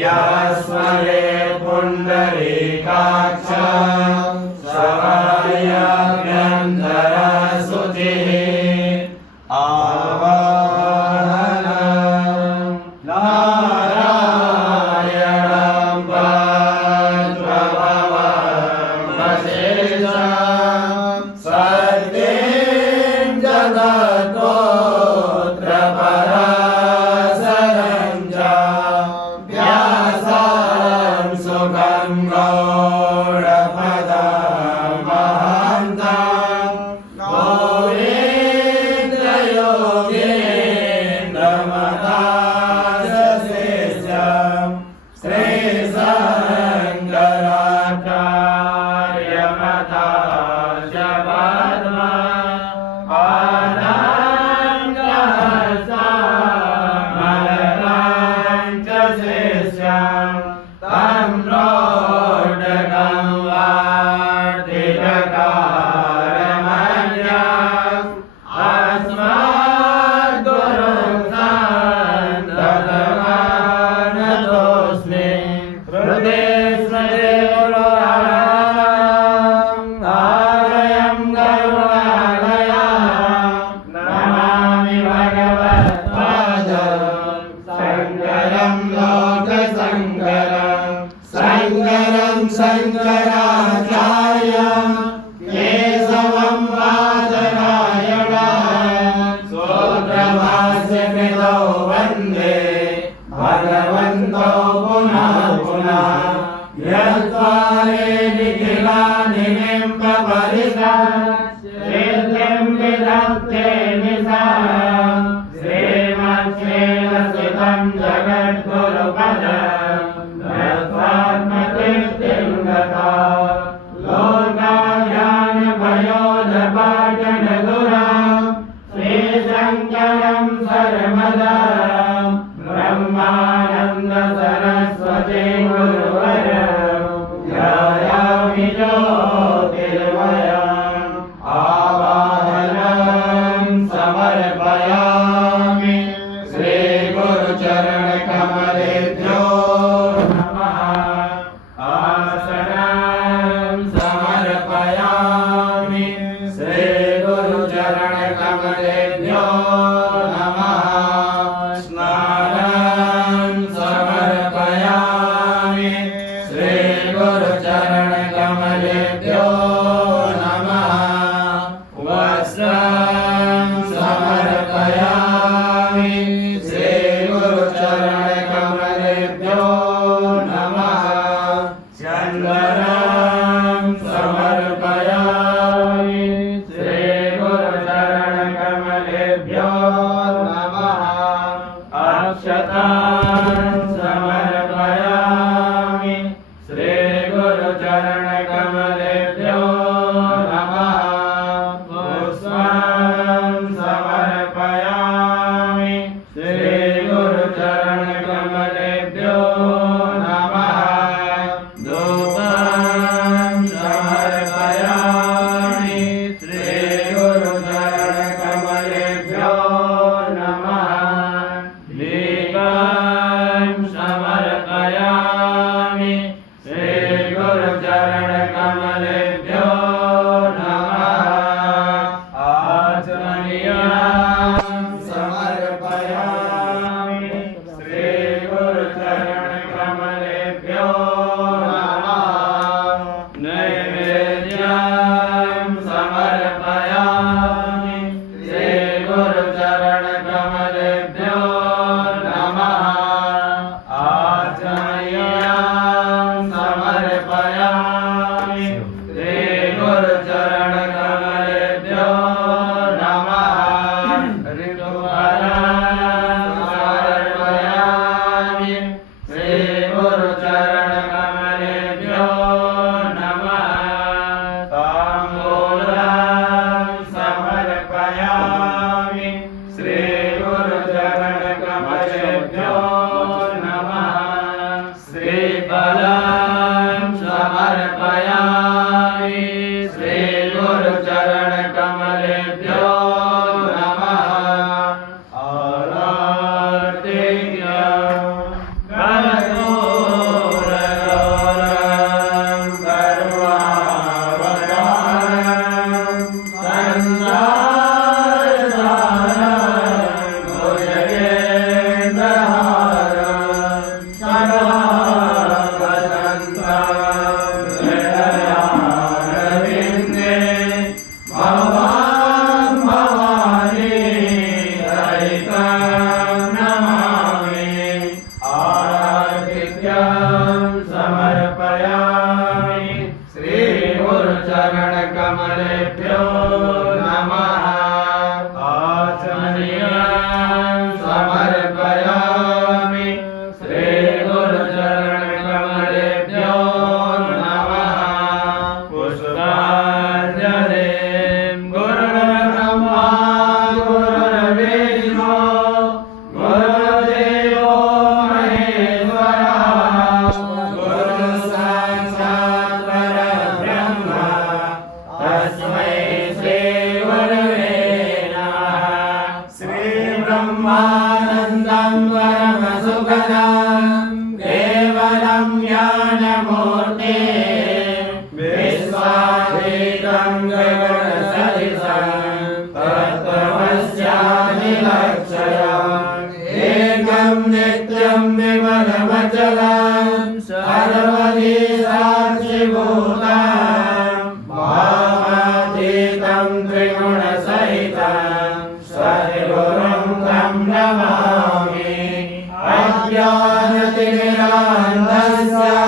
यस्मरे पुण्डरीकाक्ष सवार्याभ्यन्तरशुचिः आवाहनं नारायणं प्रभवमशेषं सत्यं जगत्तोऽत्र पराशरं च व्यासं सुखं गौडपदमहन्तं गोविन्दयोगेन्द्रमदाशेषं श्रीशङ्कराचार्यमदाशपद्मा आनन्दहस्तामलकां च शिष्यं तं प्रोढकं वार्तिककारमन्यम् अस्मद्गुरुं सन्ततमानतोऽस्मि हृदे स्मरे गुरुराम् आलयं करुणालयं नमामि भगवत्पादं शङ्करं लोकशङ्करं शङ्करं शङ्कराचार्यं केशवं बादरायणं सूत्रभाष्यकृतौ वन्दे भगवन्तौ पुनः पुनः यद्वारे निखिलानि निम्बपरिषद् विदत्ते निशाम् श्रीमच्छ्रेयस्थितं जगद्गुरुपदं तत्त्वात्मतृप्तिं गता लोकाज्ञानभयोधपाटनगुरां श्रीशङ्करं सर्वदां ब्रह्मानन्द सरस्वतीं गुरुवरं ध्यायामि ज्योतिर्मयम् आवाहनं समर्पयामि श्रीगुरुचरणकमलेभ्यो नमः आसनं समर्पयामि श्रीगुरुचरणकमलेभ्यो नमः स्नानं समर्पयामि श्रीगुरुचरणकमलेभ्यो नमः वस्त्रं समर्पयामि श्रीगुरुचरणकमलेभ्यो नमः चन्दनं समर्पयामि श्रीगुरुचरणकमलेभ्यो नमः अक्षतां समर्पयामि श्रीगुरुचरणकमलेभ्यो नमः पुष्पं समर्पयामि श्रीगुरुचरणकमलेभ्यो नमः धूपं समर्पयामि श्रीगुरुचरणकमलेभ्यो नमः दीपं सुखदं केवलं ज्ञानमूर्ते विश्वातीतं गगनसदृशं तत्त्वमस्यादिलक्ष्यम् एकं नित्यं विमलमचलं सर्वदि साक्षिभूतं भावातीतं त्रिगुणसहितं सद्गुरुं तं नमामि अज्ञानतिमिरान्धस्य